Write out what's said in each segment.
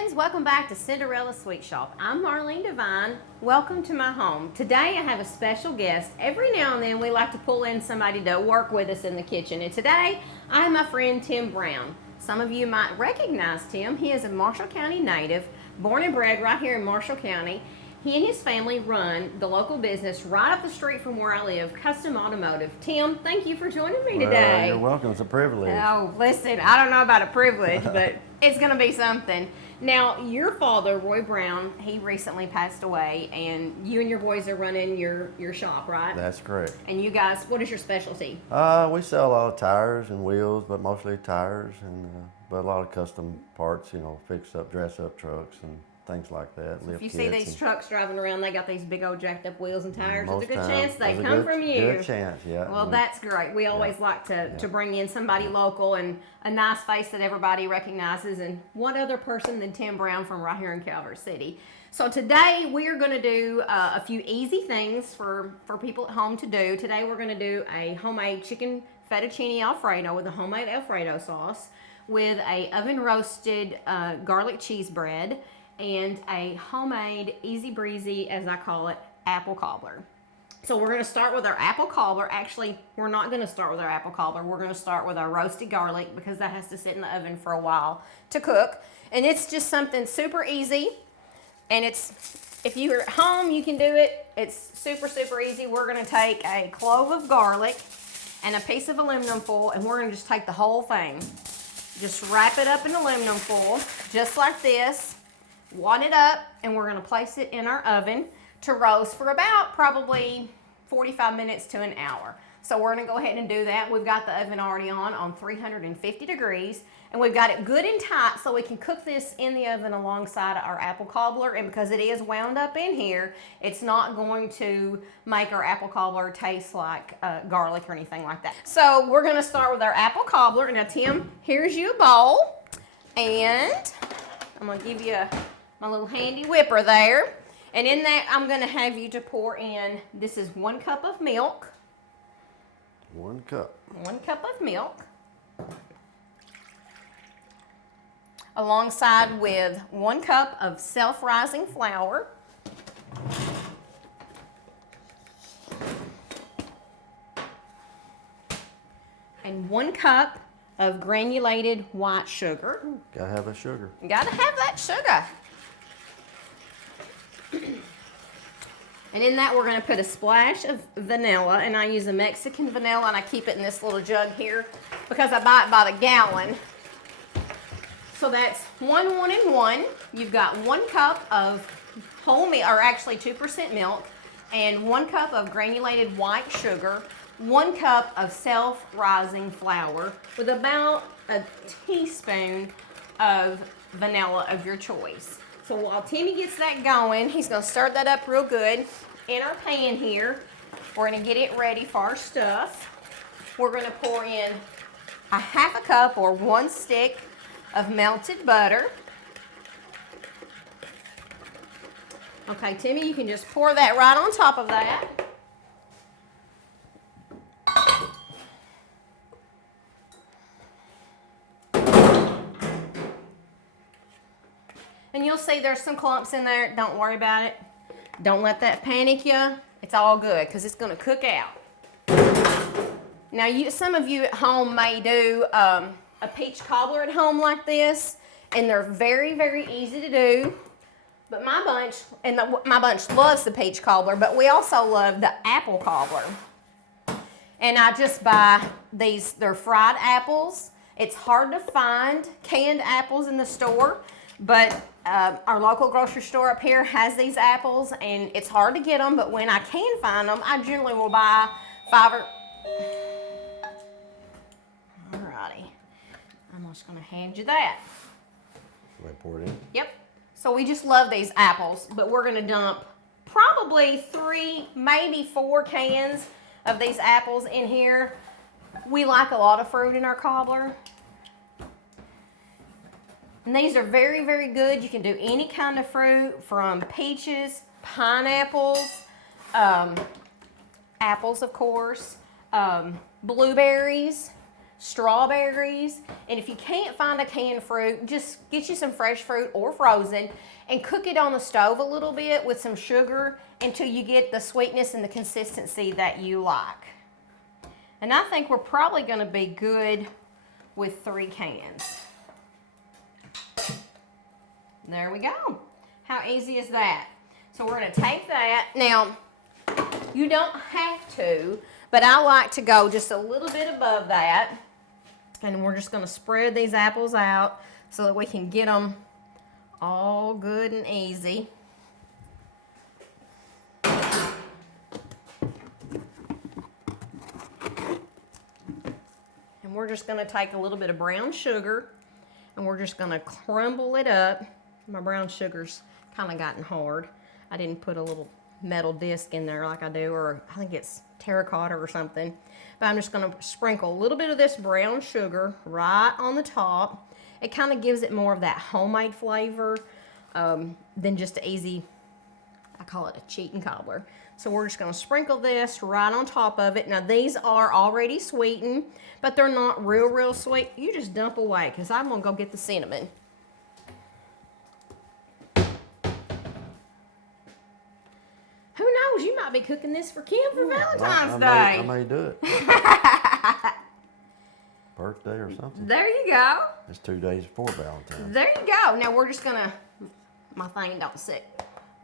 friends, welcome back to Cinderella Sweet Shop. I'm Marlene Devine. Welcome to my home. Today I have a special guest. Every now and then we like to pull in somebody to work with us in the kitchen. And today I have my friend Tim Brown. Some of you might recognize Tim. He is a Marshall County native, born and bred right here in Marshall County. He and his family run the local business right up the street from where I live, Custom Automotive. Tim, thank you for joining me today. You're welcome. It's a privilege. Oh, listen, I don't know about a privilege, but it's going to be something. Now, your father, Roy Brown, he recently passed away, and you and your boys are running your shop, right? That's correct. And you guys, what is your specialty? We sell a lot of tires and wheels, but mostly tires, and but a lot of custom parts, fix up, dress up trucks and things like that. If you see these trucks driving around, they got these big old jacked up wheels and tires. There's a good times, chance they there's a come from you. Good chance, yeah. Well, that's great. We always like to bring in somebody local and a nice face that everybody recognizes. And what other person than Tim Brown from right here in Calvert City? So today we are going to do a few easy things for people at home to do. Today we're going to do a homemade chicken fettuccine Alfredo with a homemade Alfredo sauce with a oven roasted garlic cheese bread and a homemade easy breezy, as I call it, apple cobbler. So we're going to start with our apple cobbler. Actually, we're not going to start with our apple cobbler. We're going to start with our roasted garlic because that has to sit in the oven for a while to cook. And it's just something super easy. And if you're at home, you can do it. It's super, super easy. We're going to take a clove of garlic and a piece of aluminum foil, and we're going to just take the whole thing. Just wrap it up in aluminum foil, just like this. Wad it up, and we're going to place it in our oven to roast for about probably 45 minutes to an hour. So we're going to go ahead and do that. We've got the oven already on 350 degrees, and we've got it good and tight so we can cook this in the oven alongside our apple cobbler. And because it is wound up in here, it's not going to make our apple cobbler taste like garlic or anything like that. So we're going to start with our apple cobbler. Now, Tim, here's you a bowl, and I'm going to give you my little handy whipper there. And in that, I'm going to have you to pour in, this is 1 cup of milk. 1 cup. 1 cup of milk. Alongside with 1 cup of self-rising flour. And 1 cup of granulated white sugar. Gotta have that sugar. Gotta have that sugar. And in that, we're going to put a splash of vanilla, and I use a Mexican vanilla, and I keep it in this little jug here because I buy it by the gallon. So that's 1, 1, and 1. You've got 1 cup of whole milk, or actually 2% milk, and 1 cup of granulated white sugar, 1 cup of self-rising flour with about a teaspoon of vanilla of your choice. So while Timmy gets that going, he's going to stir that up real good in our pan here. We're going to get it ready for our stuff. We're going to pour in a 1/2 cup or 1 stick of melted butter. Okay, Timmy, you can just pour that right on top of that. And you'll see there's some clumps in there. Don't worry about it. Don't let that panic you. It's all good because it's going to cook out. Now, some of you at home may do a peach cobbler at home like this, and they're very, very easy to do. But my bunch loves the peach cobbler, but we also love the apple cobbler. And I just buy these. They're fried apples. It's hard to find canned apples in the store, but our local grocery store up here has these apples, and it's hard to get them, but when I can find them, I generally will buy 5 or... Alrighty. I'm just going to hand you that. Do I pour it in? Yep. So we just love these apples, but we're going to dump probably 3, maybe 4 cans of these apples in here. We like a lot of fruit in our cobbler. And these are very, very good. You can do any kind of fruit, from peaches, pineapples, apples, of course, blueberries. strawberries. And if you can't find a canned fruit, just get you some fresh fruit or frozen and cook it on the stove a little bit with some sugar until you get the sweetness and the consistency that you like. And I think we're probably gonna be good with 3 cans. There we go. How easy is that? So we're gonna take that. Now, you don't have to, but I like to go just a little bit above that. And we're just gonna spread these apples out so that we can get them all good and easy. And we're just gonna take a little bit of brown sugar and we're just gonna crumble it up. My brown sugar's kind of gotten hard. I didn't put a little metal disc in there like I do, or I think it's terracotta or something. But I'm just gonna sprinkle a little bit of this brown sugar right on the top. It kind of gives it more of that homemade flavor than just an easy, I call it a cheating cobbler. So we're just gonna sprinkle this right on top of it. Now these are already sweetened, but they're not real sweet. You just dump away, because I'm gonna go get the cinnamon. Who knows, you might be cooking this for Kim for Valentine's Day. I may do it. Birthday or something. There you go. It's 2 days before Valentine's. There you go. Now we're just gonna, my thing don't sit.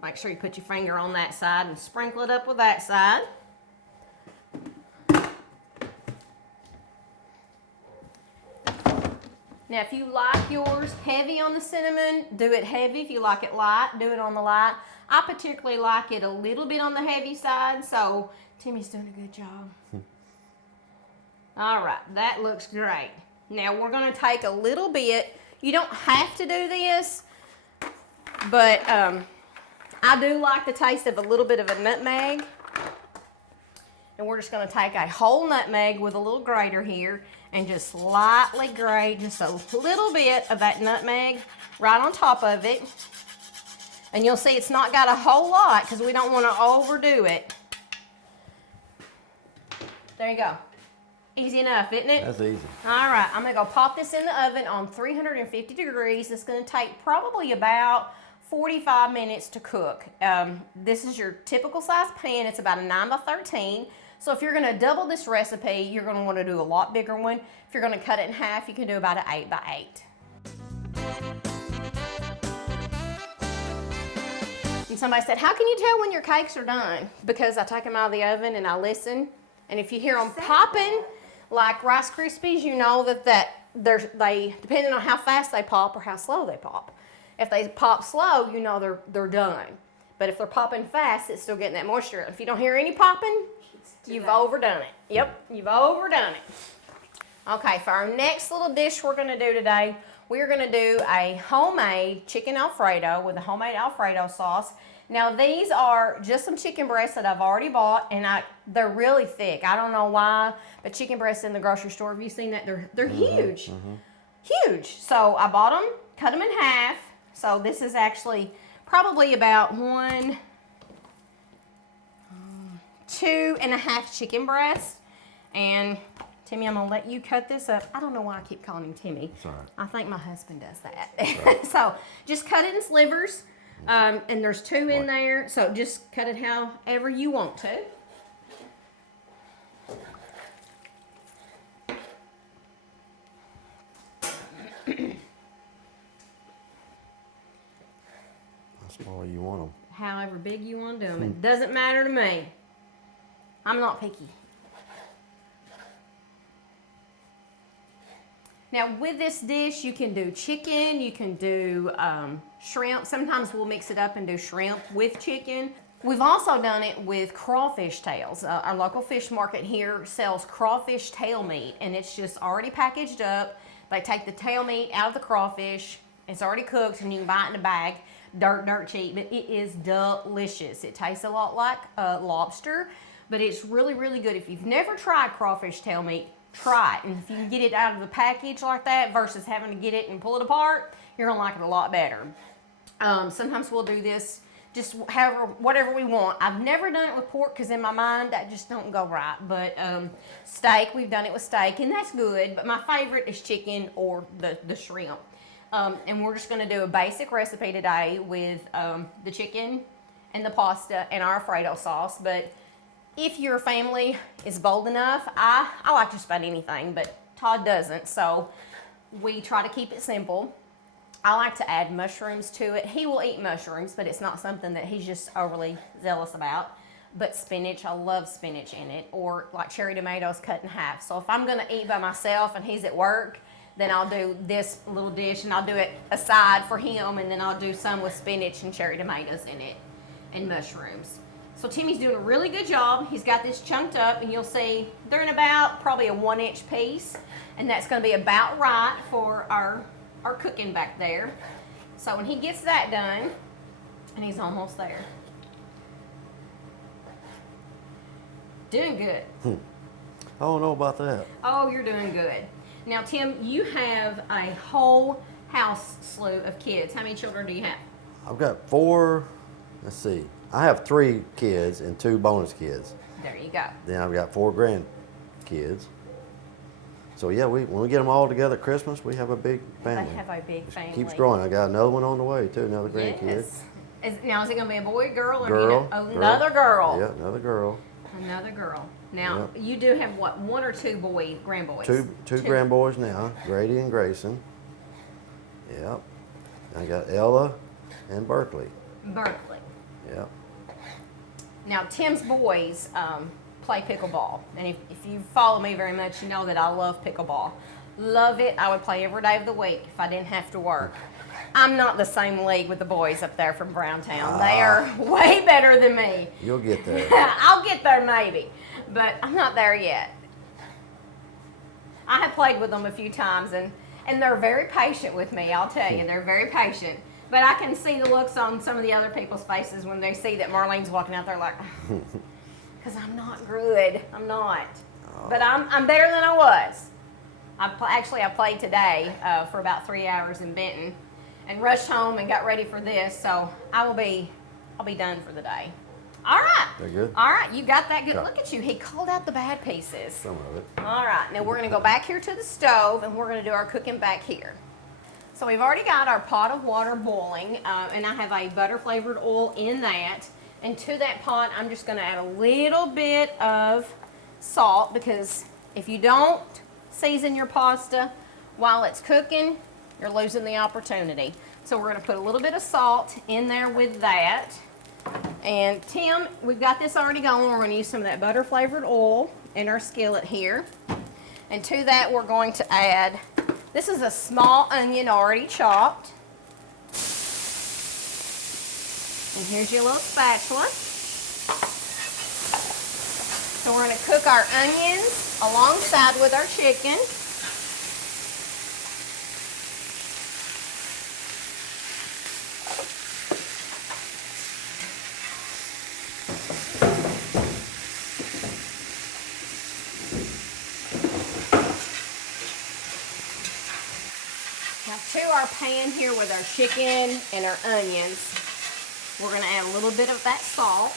Make sure you put your finger on that side and sprinkle it up with that side. Now if you like yours heavy on the cinnamon, do it heavy. If you like it light, do it on the light. I particularly like it a little bit on the heavy side, so Timmy's doing a good job. All right, that looks great. Now we're gonna take a little bit. You don't have to do this, but I do like the taste of a little bit of a nutmeg. And we're just gonna take a whole nutmeg with a little grater here and just lightly grate just a little bit of that nutmeg right on top of it. And you'll see it's not got a whole lot because we don't want to overdo it. There you go. Easy enough, isn't it? That's easy. All right, I'm gonna go pop this in the oven on 350 degrees. It's gonna take probably about 45 minutes to cook. This is your typical size pan. It's about a 9 by 13. So if you're gonna double this recipe, you're gonna wanna do a lot bigger one. If you're gonna cut it in half, you can do about an 8 by 8. And somebody said, how can you tell when your cakes are done? Because I take them out of the oven and I listen. And if you hear them popping like Rice Krispies, you know that they depending on how fast they pop or how slow they pop. If they pop slow, you know they're done. But if they're popping fast, it's still getting that moisture. If you don't hear any popping, you've overdone it. Yep, you've overdone it. Okay, for our next little dish we're gonna do today, we're gonna do a homemade chicken Alfredo with a homemade Alfredo sauce. Now these are just some chicken breasts that I've already bought, and they're really thick. I don't know why, but chicken breasts in the grocery store, have you seen that? They're huge, huge. So I bought them, cut them in half. So this is actually probably about 2.5 chicken breasts. And Timmy, I'm gonna let you cut this up. I don't know why I keep calling him Timmy. It's all right. I think my husband does that. So just cut it in slivers. And there's 2 in there, so just cut it however you want to. How small you want them? However big you want to do them. It doesn't matter to me. I'm not picky. Now with this dish, you can do chicken, you can do shrimp. Sometimes we'll mix it up and do shrimp with chicken. We've also done it with crawfish tails. Our local fish market here sells crawfish tail meat, and it's just already packaged up. They take the tail meat out of the crawfish. It's already cooked, and you can buy it in a bag. Dirt cheap, but it is delicious. It tastes a lot like lobster, but it's really good. If you've never tried crawfish tail meat, try it. And if you can get it out of the package like that versus having to get it and pull it apart, you're gonna like it a lot better. Sometimes we'll do this just however, whatever we want. I've never done it with pork because in my mind that just don't go right. But steak, we've done it with steak, and that's good. But my favorite is chicken or the shrimp. And we're just gonna do a basic recipe today with the chicken and the pasta and our Alfredo sauce. But if your family is bold enough, I like just about anything, but Todd doesn't, so we try to keep it simple. I like to add mushrooms to it. He will eat mushrooms, but it's not something that he's just overly zealous about. But spinach, I love spinach in it, or like cherry tomatoes cut in half. So if I'm gonna eat by myself and he's at work, then I'll do this little dish and I'll do it aside for him, and then I'll do some with spinach and cherry tomatoes in it and mushrooms. So Timmy's doing a really good job. He's got this chunked up, and you'll see they're in about probably a 1-inch piece, and that's gonna be about right for our cooking back there. So when he gets that done, and he's almost there. Doing good. I don't know about that. Oh, you're doing good. Now, Tim, you have a whole house slew of kids. How many children do you have? I've got 4, let's see. I have 3 kids and 2 bonus kids. There you go. Then I've got 4 grandkids. So yeah, when we get them all together at Christmas, we have a big family. They have a big family. Keeps growing. I got another one on the way too, another grandkid. Yes. Now, is it going to be a boy, girl, or Girl. Another girl? Yeah, another girl. Another girl. Now, you do have what, 1 or 2 grandboys? Two grandboys now, Grady and Grayson. Yep. I got Ella and Berkeley. Berkeley. Yep. Now, Tim's boys play pickleball. And if you follow me very much, you know that I love pickleball. Love it. I would play every day of the week if I didn't have to work. I'm not the same league with the boys up there from Browntown. They are way better than me. You'll get there. I'll get there maybe, but I'm not there yet. I have played with them a few times, and they're very patient with me, I'll tell you. They're very patient. But I can see the looks on some of the other people's faces when they see that Marlene's walking out there like, because I'm not good. I'm not. But I'm better than I was. I played today for about 3 hours in Benton and rushed home and got ready for this, so I'll be done for the day. All right. They're good? All right, you got that good. Okay. Look at you. He called out the bad pieces. Some of it. All right, now we're going to go back here to the stove, and we're going to do our cooking back here. So we've already got our pot of water boiling, and I have a butter-flavored oil in that. And to that pot, I'm just going to add a little bit of salt, because if you don't season your pasta while it's cooking, you're losing the opportunity. So we're going to put a little bit of salt in there with that. And Tim, we've got this already going. We're going to use some of that butter-flavored oil in our skillet here. And to that, we're going to add, this is a small onion already chopped. And here's your little spatula. So we're going to cook our onions alongside with our chicken. Now to our pan here with our chicken and our onions, we're going to add a little bit of that salt.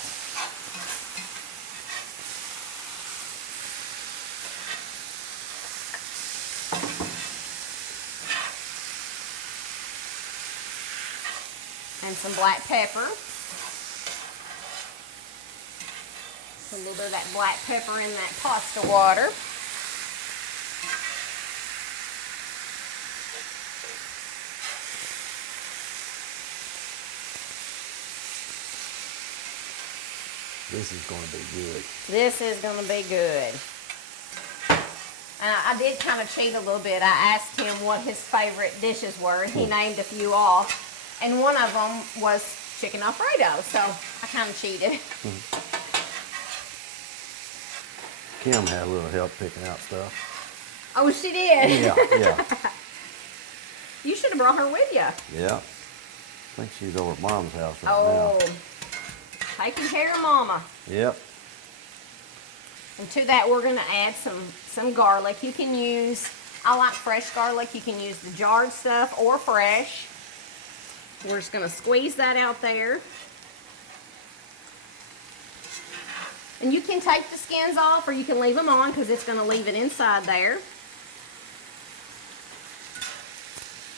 And some black pepper. A little bit of that black pepper in that pasta water. This is going to be good. This is going to be good. I did kind of cheat a little bit. I asked him what his favorite dishes were, and he named a few off. And one of them was chicken Alfredo, so I kind of cheated. Kim had a little help picking out stuff. Oh, she did? Yeah. You should have brought her with you. Yeah. I think she's over at Mom's house right Oh, now. taking care of Mama. Yep. And to that, we're going to add some garlic. You can use, I like fresh garlic. You can use the jarred stuff or fresh. We're just going to squeeze that out there. And you can take the skins off or you can leave them on because it's going to leave it inside there.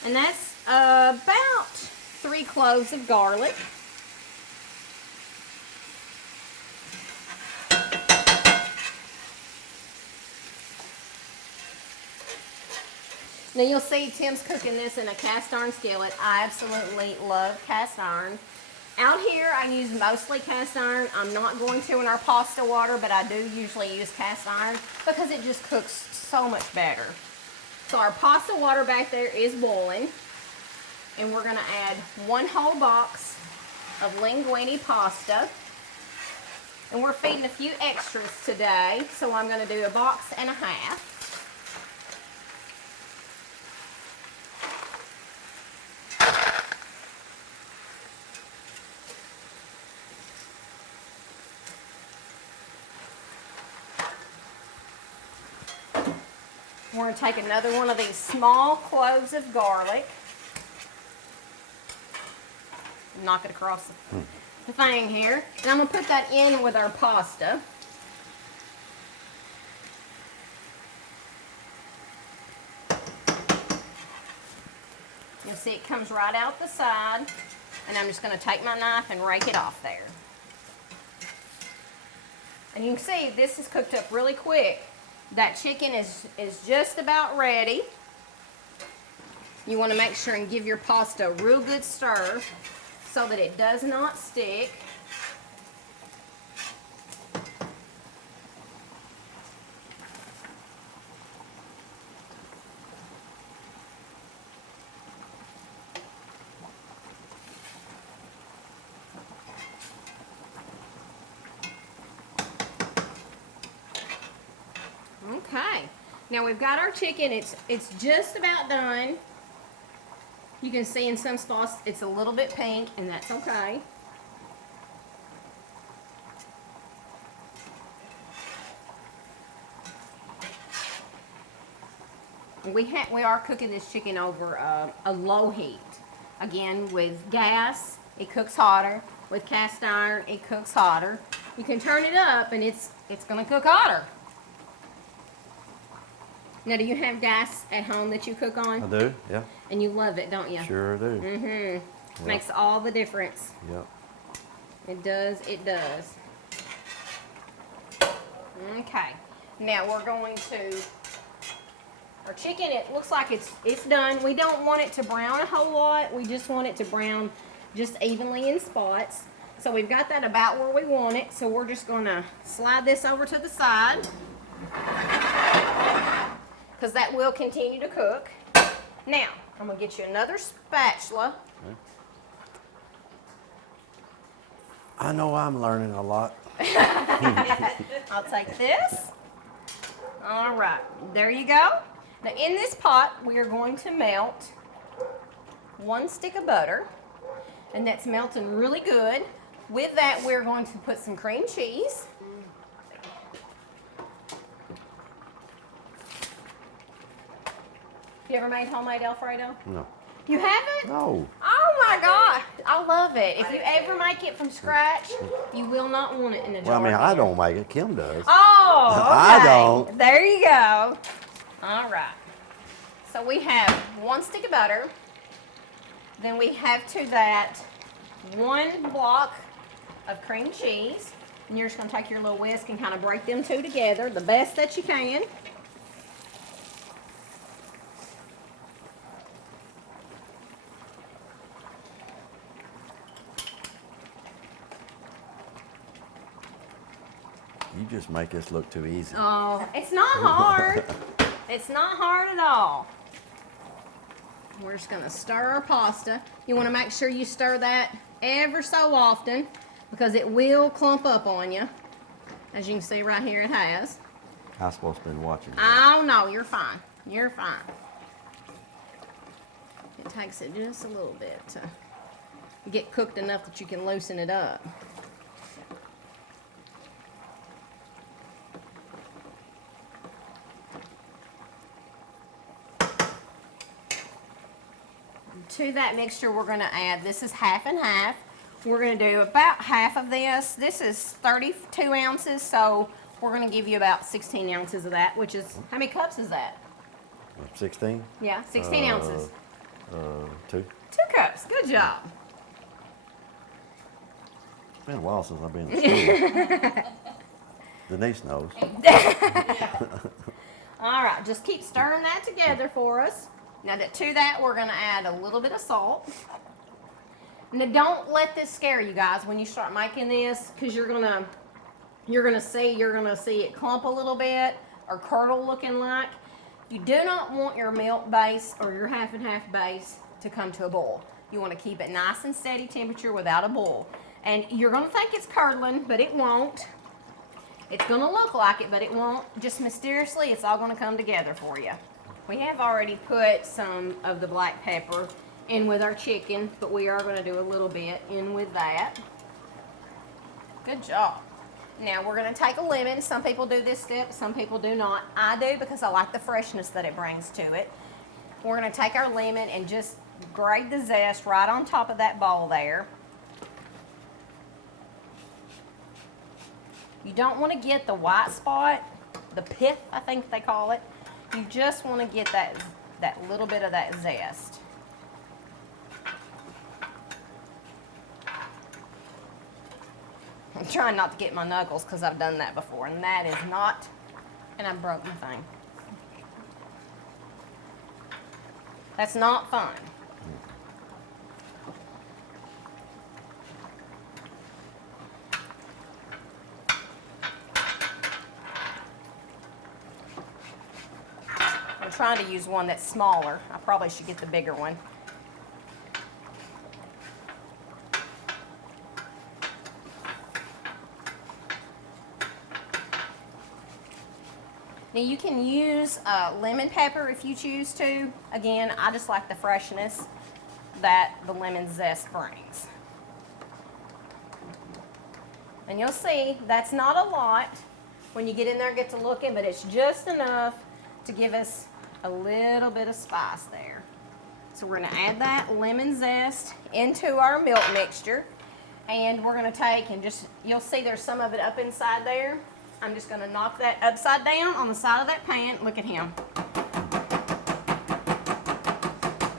And that's about 3 cloves of garlic. Now you'll see Tim's cooking this in a cast iron skillet. I absolutely love cast iron. Out here I use mostly cast iron. I'm not going to in our pasta water, but I do usually use cast iron because it just cooks so much better. So our pasta water back there is boiling, and we're gonna add 1 whole box of linguine pasta. And we're feeding a few extras today, so I'm gonna do 1.5 boxes. We're going to take another one of these small cloves of garlic, knock it across the thing here, and I'm going to put that in with our pasta. You'll see it comes right out the side, and I'm just going to take my knife and rake it off there. And you can see this is cooked up really quick. That chicken is just about ready. You want to make sure and give your pasta a real good stir so that it does not stick. Okay, now we've got our chicken. It's just about done. You can see in some spots it's a little bit pink, and that's okay. We are cooking this chicken over a low heat. Again, with gas, it cooks hotter. With cast iron, it cooks hotter. You can turn it up, and it's going to cook hotter. Now, do you have gas at home that you cook on? I do, yeah. And you love it, don't you? Sure do. Mm-hmm. Yep. Makes all the difference. Yep. It does, it does. Okay. Now we're going to, our chicken, it looks like it's done. We don't want it to brown a whole lot. We just want it to brown just evenly in spots. So we've got that about where we want it. So we're just going to slide this over to the side, because that will continue to cook. Now, I'm going to get you another spatula. Okay. I know I'm learning a lot. I'll take this. All right, there you go. Now in this pot, we are going to melt 1 stick of butter, and that's melting really good. With that, we're going to put some cream cheese. You ever made homemade Alfredo? No. You haven't? No. Oh my God, I love it. If you ever make it from scratch, you will not want it in a jar. Well, I mean, I don't make it. Kim does. Oh, okay. I don't. There you go. All right. So we have 1 stick of butter. Then we have to that 1 block of cream cheese. And you're just going to take your little whisk and kind of break them two together the best that you can. You just make this look too easy. Oh, it's not hard. It's not hard at all. We're just going to stir our pasta. You want to make sure you stir that ever so often, because it will clump up on you. As you can see right here, it has. I'm supposed to be watching. Oh, no, you're fine. You're fine. It takes it just a little bit to get cooked enough that you can loosen it up. To that mixture, we're going to add, this is half and half, We're gonna do about half of this. This is 32 ounces, so we're gonna give you about 16 ounces of that, which is, how many cups is that? 16? Yeah, 16 ounces. 2. 2 cups, good job. It's been a while since I've been to school. Denise knows. All right, just keep stirring that together for us. Now to that, we're gonna add a little bit of salt. Now don't let this scare you guys when you start making this, because you're gonna see it clump a little bit or curdle looking like. You do not want your milk base or your half and half base to come to a boil. You want to keep it nice and steady temperature without a boil. And you're gonna think it's curdling, but it won't. It's gonna look like it, but it won't. Just mysteriously, it's all gonna come together for you. We have already put some of the black pepper in with our chicken, but we are gonna do a little bit in with that. Good job. Now we're gonna take a lemon. Some people do this step, some people do not. I do because I like the freshness that it brings to it. We're gonna take our lemon and just grate the zest right on top of that bowl there. You don't want to get the white spot, the pith, I think they call it. You just want to get that little bit of that zest. I'm trying not to get my knuckles because I've done that before, and that is not, and I broke my thing. That's not fun. I'm trying to use one that's smaller. I probably should get the bigger one. Now you can use lemon pepper if you choose to. Again, I just like the freshness that the lemon zest brings. And you'll see that's not a lot when you get in there and get to looking, but it's just enough to give us a little bit of spice there. So we're gonna add that lemon zest into our milk mixture, and we're gonna take and just, you'll see there's some of it up inside there. I'm just gonna knock that upside down on the side of that pan. Look at him.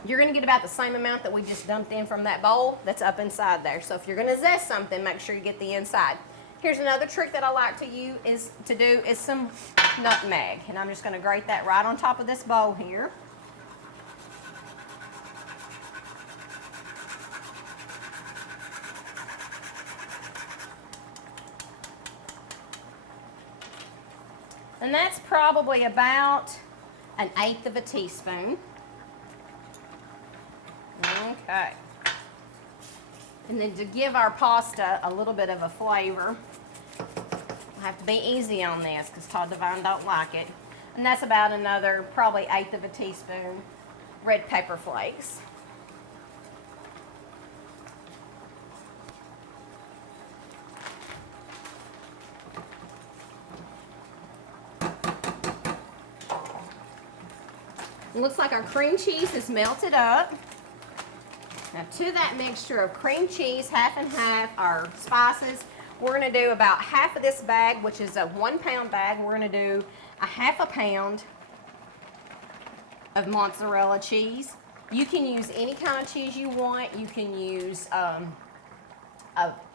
You're gonna get about the same amount that we just dumped in from that bowl that's up inside there. So if you're gonna zest something, make sure you get the inside. Here's another trick that I like to do is some nutmeg. And I'm just gonna grate that right on top of this bowl here. And that's probably about 1/8 of a teaspoon. Okay. And then to give our pasta a little bit of a flavor, I have to be easy on this because Todd Devine don't like it. And that's about another probably 1/8 of a teaspoon red pepper flakes. It looks like our cream cheese is melted up. Now to that mixture of cream cheese, half and half, our spices, we're gonna do about half of this bag, which is a 1 pound bag. We're gonna do a 1/2 pound of mozzarella cheese. You can use any kind of cheese you want. You can use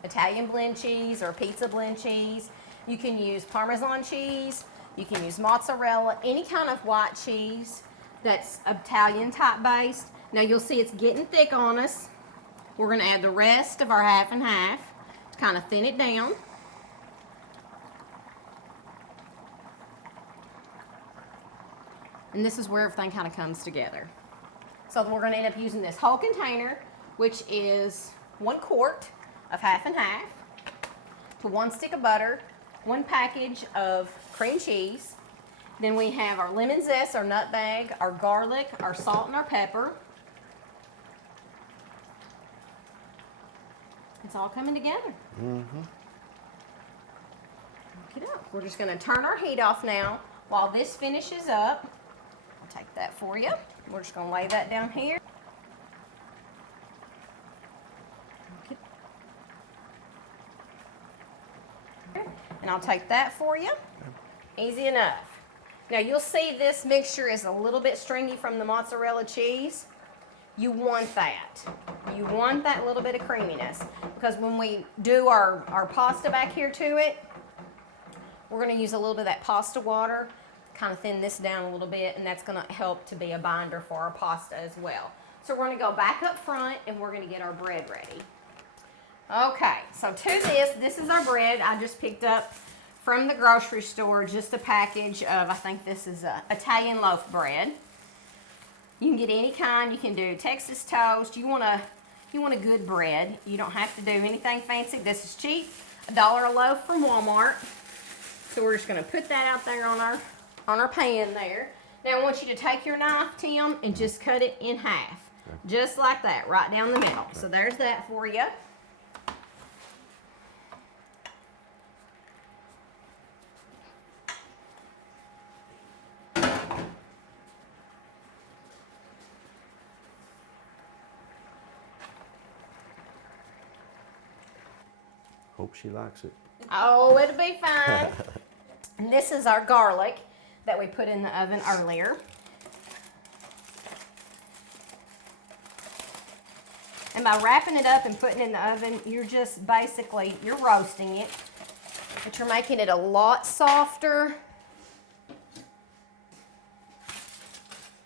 Italian blend cheese or pizza blend cheese. You can use Parmesan cheese. You can use mozzarella, any kind of white cheese that's Italian type based. Now you'll see it's getting thick on us. We're gonna add the rest of our half and half to kind of thin it down. And this is where everything kind of comes together. So we're gonna end up using this whole container, which is 1 quart of half and half, to 1 stick of butter, 1 package of cream cheese. Then we have our lemon zest, our nutmeg, our garlic, our salt, and our pepper. It's all coming together. Mm-hmm. Look it up. We're just going to turn our heat off now while this finishes up. I'll take that for you. We're just going to lay that down here. And I'll take that for you. Easy enough. Now you'll see this mixture is a little bit stringy from the mozzarella cheese. You want that. You want that little bit of creaminess, because when we do our pasta back here to it, we're going to use a little bit of that pasta water, kind of thin this down a little bit, and that's going to help to be a binder for our pasta as well. So we're going to go back up front and we're going to get our bread ready. Okay, so to this is our bread. I just picked up from the grocery store just a package of, I think this is Italian loaf bread. You can get any kind. You can do Texas toast. You want a good bread. You don't have to do anything fancy. This is cheap, $1 a loaf from Walmart. So we're just going to put that out there on our pan there. Now I want you to take your knife, Tim, and just cut it in half, just like that, right down the middle. So there's that for you. Hope she likes it. Oh, it'll be fine. And this is our garlic that we put in the oven earlier. And by wrapping it up and putting it in the oven, you're just basically, you're roasting it, but you're making it a lot softer.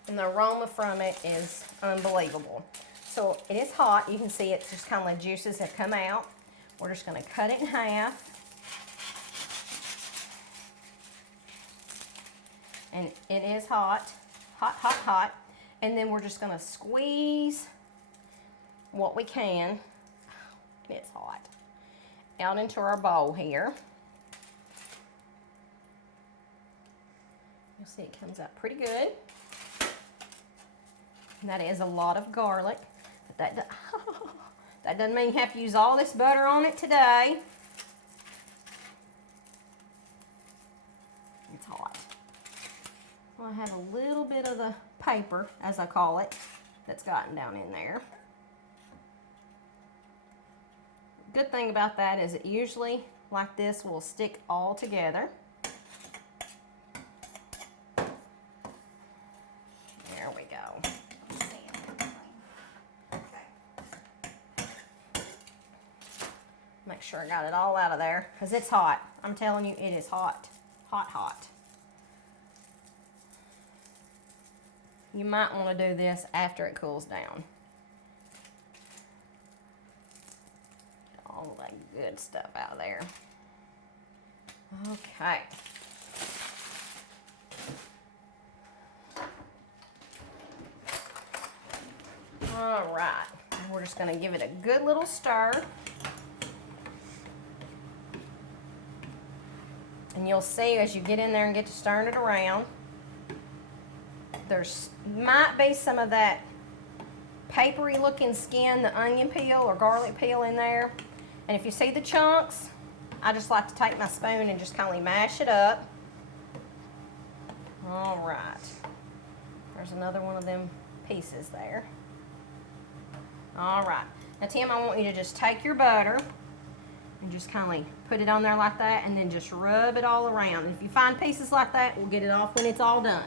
And the aroma from it is unbelievable. So it is hot. You can see it's just kind of like juices have come out. We're just going to cut it in half. And it is hot, hot, hot, hot. And then we're just going to squeeze what we can, it's hot, out into our bowl here. You'll see it comes out pretty good. And that is a lot of garlic. But that doesn't mean you have to use all this butter on it today. It's hot. Well, I have a little bit of the paper, as I call it, that's gotten down in there. Good thing about that is it usually, like this, will stick all together. There we go. Make sure I got it all out of there, because it's hot. I'm telling you, it is hot. Hot, hot. You might want to do this after it cools down. All that good stuff out of there. Okay. All right. We're just going to give it a good little stir. And you'll see as you get in there and get to stirring it around, there's might be some of that papery looking skin, the onion peel or garlic peel in there. And if you see the chunks, I just like to take my spoon and just kind of mash it up. All right. There's another one of them pieces there. All right. Now, Tim, I want you to just take your butter and just kind of put it on there like that, and then just rub it all around. And if you find pieces like that, we'll get it off when it's all done.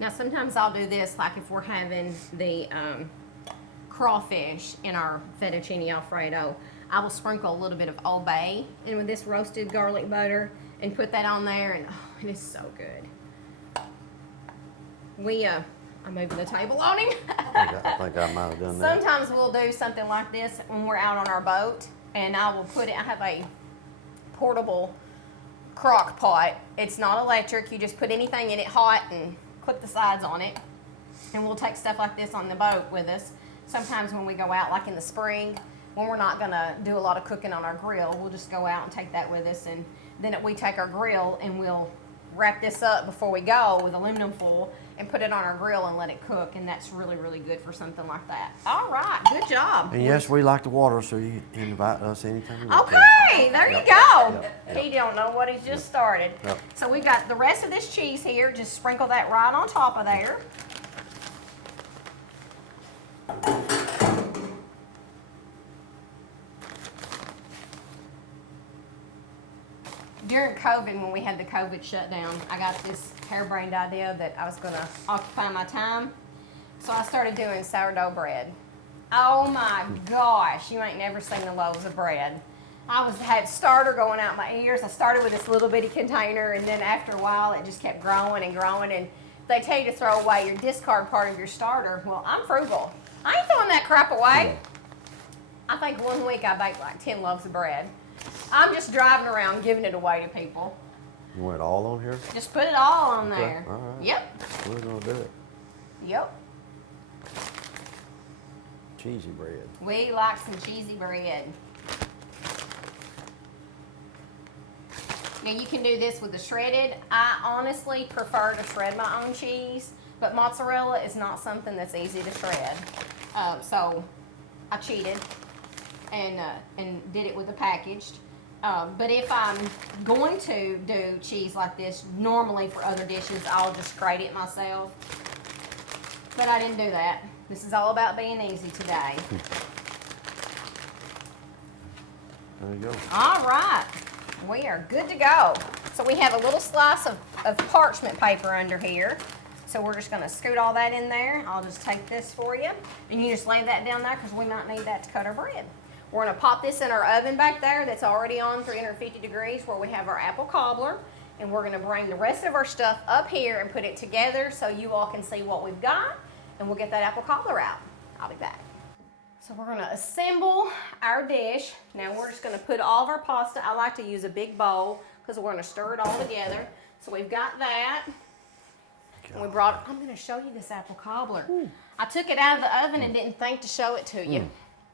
Now sometimes I'll do this, like if we're having the crawfish in our fettuccine Alfredo, I will sprinkle a little bit of Old Bay in with this roasted garlic butter and put that on there, and oh, it is so good. I'm moving the table on him. I think I might have done that. Sometimes we'll do something like this when we're out on our boat, and I will put it, I have a portable crock pot. It's not electric. You just put anything in it hot and clip the sides on it, and we'll take stuff like this on the boat with us. Sometimes when we go out, like in the spring, when we're not gonna do a lot of cooking on our grill, we'll just go out and take that with us, and then we take our grill and we'll wrap this up before we go with aluminum foil and put it on our grill and let it cook, and that's really, really good for something like that. All right, good job. And yes, we like the water, so you can invite us anytime you want to. Okay, there you go. Yep. He don't know what he's just started. Yep. So we've got the rest of this cheese here. Just sprinkle that right on top of there. During COVID, when we had the COVID shutdown, I got this harebrained idea that I was going to occupy my time. So I started doing sourdough bread. Oh my gosh, you ain't never seen the loaves of bread. Had starter going out my ears. I started with this little bitty container, and then after a while, it just kept growing and growing. And they tell you to throw away your discard part of your starter. Well, I'm frugal. I ain't throwing that crap away. I think one week I baked like 10 loaves of bread. I'm just driving around giving it away to people. You want it all on here? Just put it all on Okay, there. all right. Yep. We're gonna do it. Yep. Cheesy bread. We like some cheesy bread. Now you can do this with the shredded. I honestly prefer to shred my own cheese, but mozzarella is not something that's easy to shred. So I cheated and did it with the packaged. But if I'm going to do cheese like this, normally for other dishes, I'll just grate it myself. But I didn't do that. This is all about being easy today. There you go. All right, we are good to go. So we have a little slice of parchment paper under here. So we're just gonna scoot all that in there. I'll just take this for you. And you just lay that down there because we might need that to cut our bread. We're gonna pop this in our oven back there that's already on 350 degrees where we have our apple cobbler. And we're gonna bring the rest of our stuff up here and put it together so you all can see what we've got. And we'll get that apple cobbler out. I'll be back. So we're gonna assemble our dish. Now we're just gonna put all of our pasta. I like to use a big bowl because we're gonna stir it all together. So we've got that. And we brought, I'm gonna show you this apple cobbler. Ooh. I took it out of the oven and didn't think to show it to you.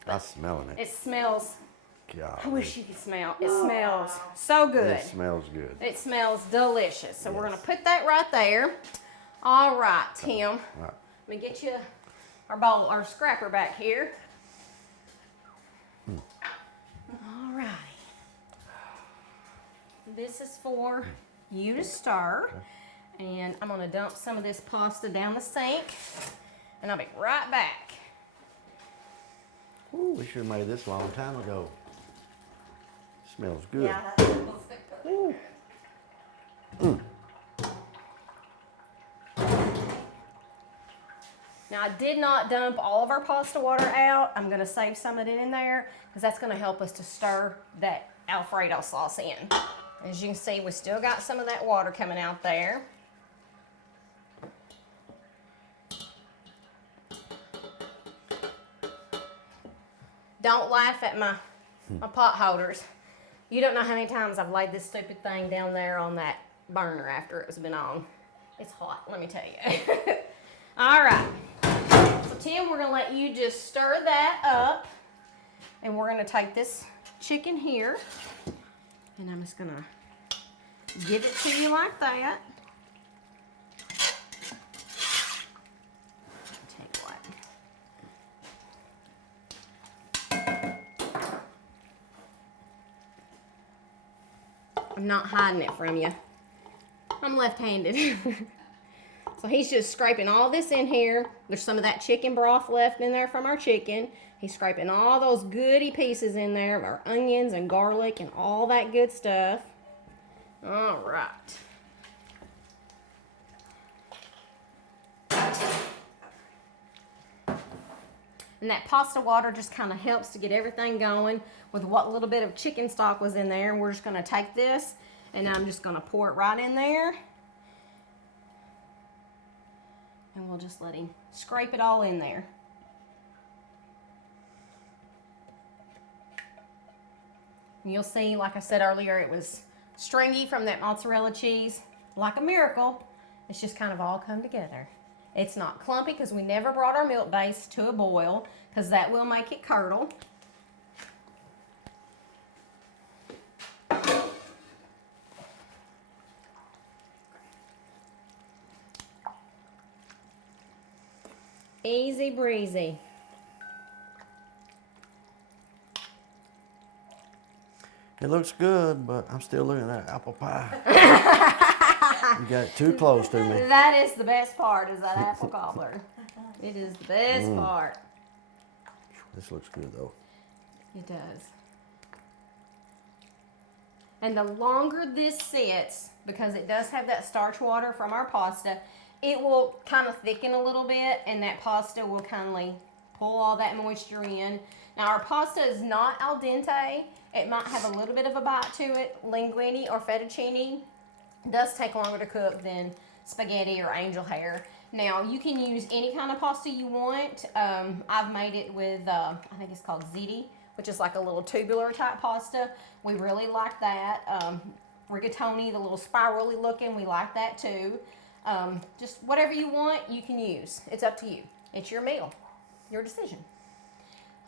I'm smelling it. It smells, God. I wish you could smell. It smells so good. It smells good. It smells delicious. So we're gonna put that right there. All right, Tim. Right. Let me get you our bowl, our scrapper back here. All righty. This is for you to stir. And I'm gonna dump some of this pasta down the sink. And I'll be right back. Ooh, we should have made this a long time ago. Smells good. Yeah, that smells good. Now I did not dump all of our pasta water out. I'm gonna save some of it in there because that's gonna help us to stir that Alfredo sauce in. As you can see, we still got some of that water coming out there. Don't laugh at my pot holders. You don't know how many times I've laid this stupid thing down there on that burner after it's been on. It's hot, let me tell you. All right. So Tim, we're gonna let you just stir that up. And we're gonna take this chicken here. And I'm just gonna give it to you like that. Take what? I'm not hiding it from you. I'm left-handed. So he's just scraping all this in here. There's some of that chicken broth left in there from our chicken. He's scraping all those goody pieces in there of our onions and garlic and all that good stuff. All right. And that pasta water just kind of helps to get everything going with what little bit of chicken stock was in there. And we're just going to take this and I'm just going to pour it right in there. And we'll just let him scrape it all in there. And you'll see, like I said earlier, it was stringy from that mozzarella cheese. Like a miracle, it's just kind of all come together. It's not clumpy because we never brought our milk base to a boil because that will make it curdle. Easy breezy. It looks good, but I'm still looking at apple pie. You got it too close to me. That is the best part, is that apple cobbler. It is the best part. This looks good though. It does. And the longer this sits, because it does have that starch water from our pasta, it will kind of thicken a little bit, and that pasta will kindly pull all that moisture in. Now, our pasta is not al dente. It might have a little bit of a bite to it. Linguine or fettuccine does take longer to cook than spaghetti or angel hair. Now, you can use any kind of pasta you want. I've made it with, I think it's called ziti, which is like a little tubular type pasta. We really like that. Rigatoni, the little spirally looking, we like that too. Just whatever you want, you can use. It's up to you. It's your meal, your decision.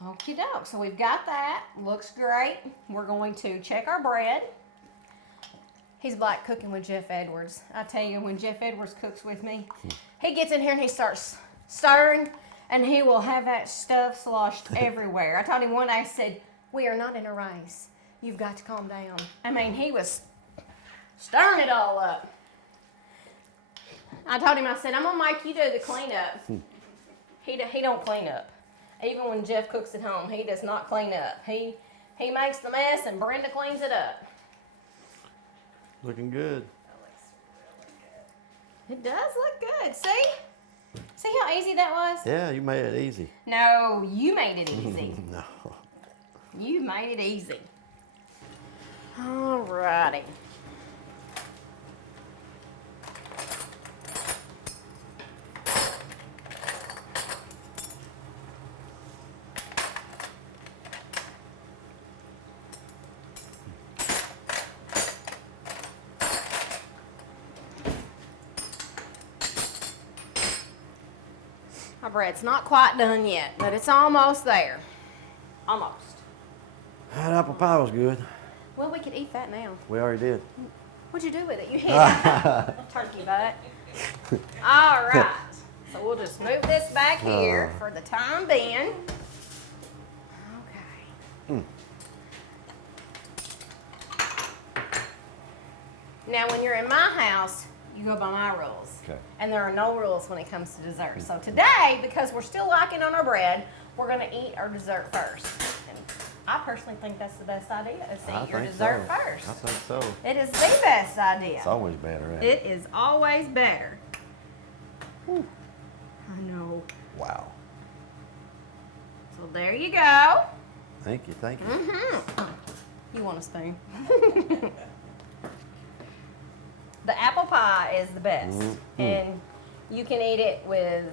Okie doke, so we've got that. Looks great. We're going to check our bread. He's like cooking with Jeff Edwards. I tell you, when Jeff Edwards cooks with me, he gets in here and he starts stirring, and he will have that stuff sloshed everywhere. I told him one day, I said, we are not in a race. You've got to calm down. I mean, he was stirring it all up. I told him, I said, I'm going to make you do the cleanup. He don't clean up. Even when Jeff cooks at home, he does not clean up. He makes the mess and Brenda cleans it up. Looking good. It does look good. See? See how easy that was? Yeah, you made it easy. No, you made it easy. No. You made it easy. Alrighty. My bread's not quite done yet, but it's almost there. Almost. That apple pie was good. Well, we could eat that now. We already did. What'd you do with it? You had turkey butt. All right. So we'll just move this back here for the time being. Okay. Now, when you're in my house, you go by my rules. Okay. And there are no rules when it comes to dessert. So today, because we're still locking on our bread, we're going to eat our dessert first. And I personally think that's the best idea, is to eat your dessert first. I think so. It is the best idea. It's always better, ain't It is always better. Whew. I know. Wow. So there you go. Thank you, thank you. You want a spoon? The apple pie is the best. And you can eat it with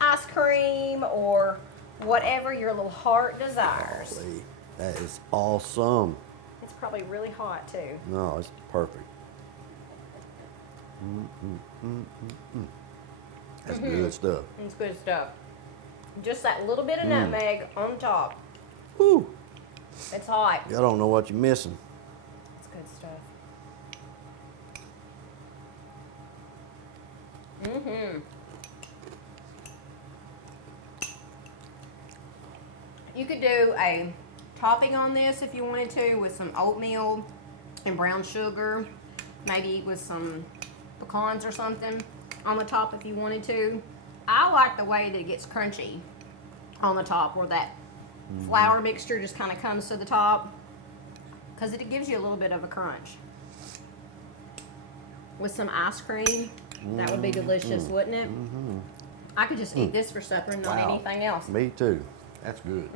ice cream or whatever your little heart desires. Golly, that is awesome. It's probably really hot too. No, it's perfect. That's good stuff. It's good stuff. Just that little bit of nutmeg on top. Woo. It's hot. Y'all don't know what you're missing. It's good stuff. You could do a topping on this if you wanted to, with some oatmeal and brown sugar, maybe with some pecans or something on the top if you wanted to. I like the way that it gets crunchy on the top, where that flour mixture just kind of comes to the top, because it gives you a little bit of a crunch. With some ice cream, that would be delicious, wouldn't it? I could just eat this for supper and not anything else. Me too. That's good.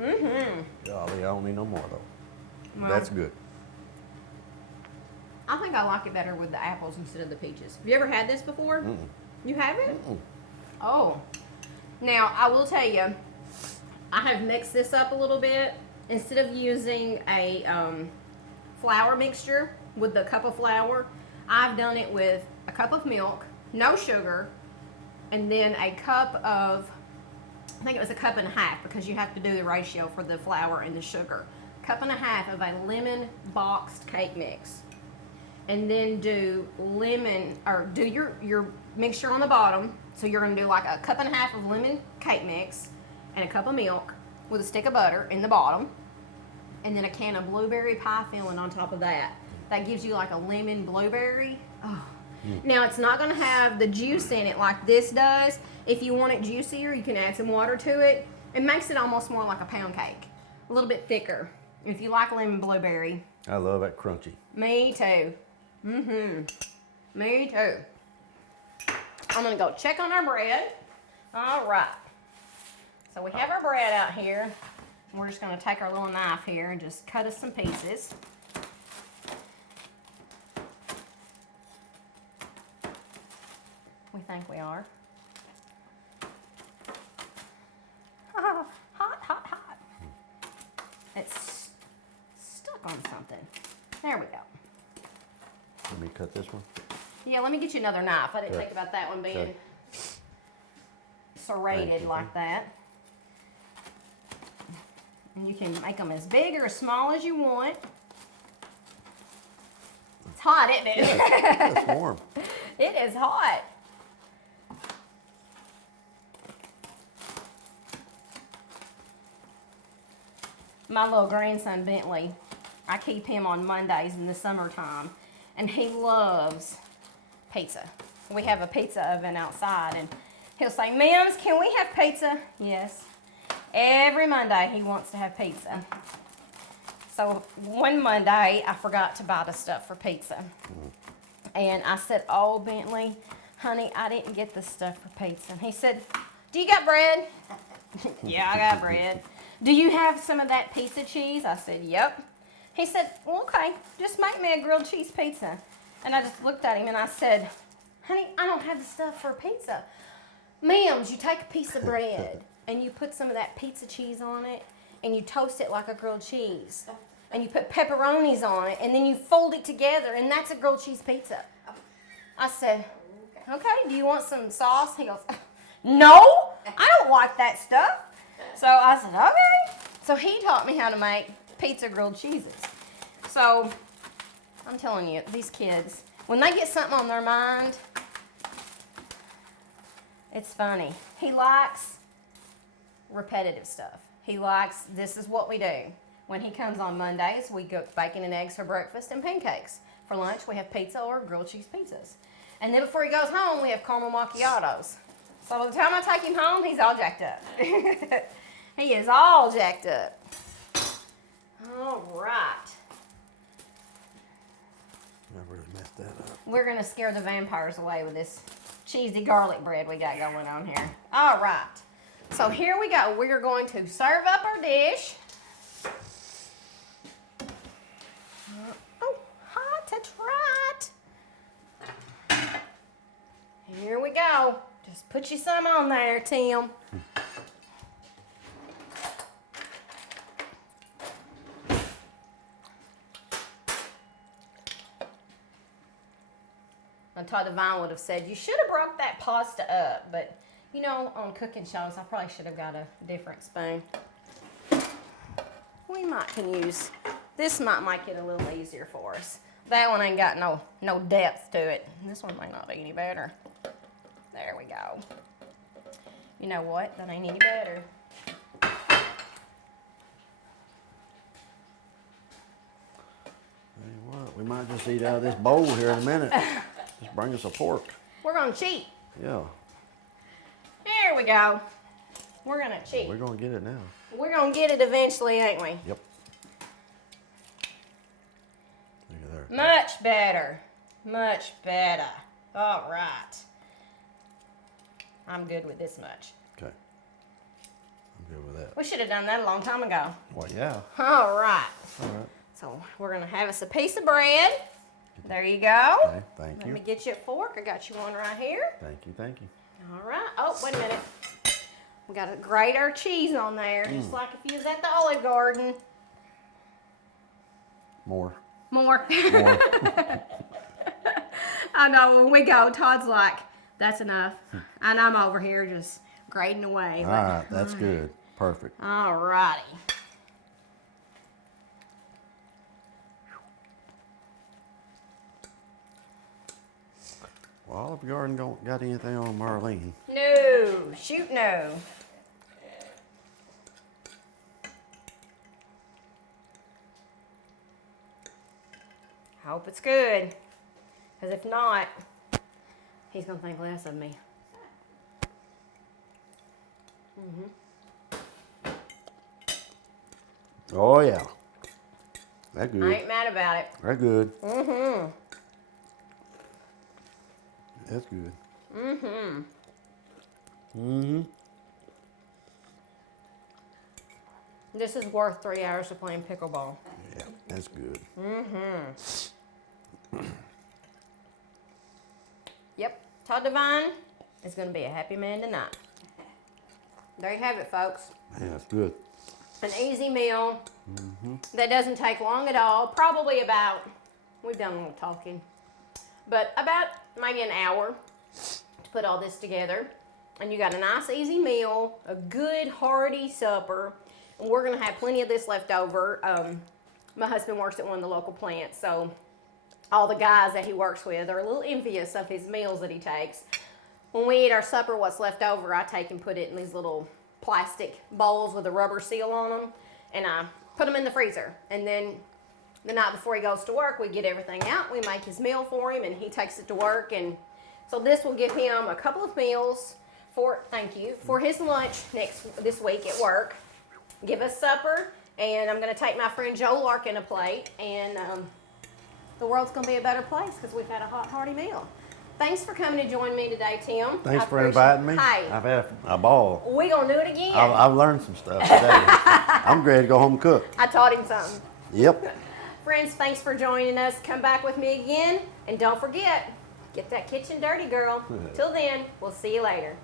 Golly, I don't need no more though. Well, That's good. I think I like it better with the apples instead of the peaches. Have you ever had this before? You haven't? Oh. Now, I will tell you, I have mixed this up a little bit. Instead of using a flour mixture with the cup of flour, I've done it with a cup of milk, no sugar, and then a cup of, I think it was a cup and a half, because you have to do the ratio for the flour and the sugar. Cup and a half of a lemon boxed cake mix. and then do lemon, or do your mixture on the bottom. So you're gonna do like a cup and a half of lemon cake mix and a cup of milk with a stick of butter in the bottom, and then a can of blueberry pie filling on top of that. That gives you like a lemon blueberry. Oh. Now it's not gonna have the juice in it like this does. If you want it juicier, you can add some water to it. It makes it almost more like a pound cake, a little bit thicker. If you like lemon blueberry. I love that crunchy. Me too. Me too. I'm gonna go check on our bread. All right. So we have our bread out here. We're just gonna take our little knife here and just cut us some pieces. We think we are. Oh, hot, hot, hot. It's stuck on something. There we go. Let me cut this one. Yeah, let me get you another knife. I didn't think about that one being serrated like that. And you can make them as big or as small as you want. It's hot, isn't it? Yeah, it's warm. It is hot. My little grandson, Bentley, I keep him on Mondays in the summertime, and he loves pizza. We have a pizza oven outside, and he'll say, "Mims, can we have pizza?" Yes. Every Monday he wants to have pizza. So one Monday I forgot to buy the stuff for pizza. And I said, "Oh, Bentley, honey, I didn't get the stuff for pizza." And he said, "Do you got bread?" "Yeah, I got bread." "Do you have some of that pizza cheese?" I said, "Yep." He said, "Well, okay, just make me a grilled cheese pizza." And I just looked at him and I said, "Honey, I don't have the stuff for pizza." "Mims, you take a piece of bread and you put some of that pizza cheese on it and you toast it like a grilled cheese. And you put pepperonis on it and then you fold it together and that's a grilled cheese pizza." I said, "Okay, do you want some sauce?" He goes, "No, I don't like that stuff." So I said, "Okay." So he taught me how to make pizza grilled cheeses. So I'm telling you, these kids, when they get something on their mind, it's funny. He likes repetitive stuff. He likes, this is what we do. When he comes on Mondays, we cook bacon and eggs for breakfast and pancakes. For lunch, we have pizza or grilled cheese pizzas. And then before he goes home, we have caramel macchiatos. So by the time I take him home, he's all jacked up. He is all jacked up. All right. I really messed that up. We're going to scare the vampires away with this cheesy garlic bread we got going on here. All right. So here we go. We're going to serve up our dish. Oh, hot, that's right. Here we go. Just put you some on there, Tim. Todd Devine would have said, "You should have broke that pasta up," but you know, on cooking shows, I probably should have got a different spoon. We might can use, this might make it a little easier for us. That one ain't got no depth to it. This one might not be any better. There we go. You know what? That ain't any better. Tell you what, we might just eat out of this bowl here in a minute. Just bring us a fork. We're gonna cheat. Yeah. There we go. We're gonna cheat. We're gonna get it now. We're gonna get it eventually, ain't we? Yep. Look at there. Much better. Much better. All right. I'm good with this much. Okay. I'm good with that. We should have done that a long time ago. Well, yeah. All right. All right. So we're gonna have us a piece of bread. There you go. Okay, thank Let you. me get you a fork. I got you one right here. Thank you, thank you. All right. Oh, wait a minute. We got to grate our cheese on there, just like if you was at the Olive Garden. More. More. More. I know, when we go, Todd's like, "That's enough." And I'm over here just grating away. All right, that's good. Perfect. All righty. Well, Olive Garden don't got anything on Marlene. No, shoot no. I hope it's good. Because if not, he's going to think less of me. Oh yeah. That's I good. ain't mad about it. That's good. Mm-hmm. That's good. Mm-hmm. Mm-hmm. This is worth 3 hours of playing pickleball. Yeah, that's good. Mm-hmm. Yep. Todd Devine is going to be a happy man tonight. There you have it, folks. Yeah, that's good. An easy meal that doesn't take long at all. Probably about, we've done a little talking, but about maybe an hour to put all this together. And you got a nice easy meal, a good hearty supper. And we're going to have plenty of this left over. My husband works at one of the local plants, so all the guys that he works with are a little envious of his meals that he takes. When we eat our supper, what's left over, I take and put it in these little plastic bowls with a rubber seal on them, and I put them in the freezer. And then the night before he goes to work, we get everything out, we make his meal for him, and he takes it to work. And so this will give him a couple of meals for his lunch this week at work. Give us supper, and I'm going to take my friend Joe Larkin a plate, and the world's going to be a better place because we've had a hot, hearty meal. Thanks for coming to join me today, Tim. Thanks for inviting me. Hey, I've had a ball. we going to do it again. I've learned some stuff today. I'm ready to go home and cook. I taught him something. Yep. Friends, thanks for joining us. Come back with me again, and don't forget, get that kitchen dirty, girl. Till then, we'll see you later.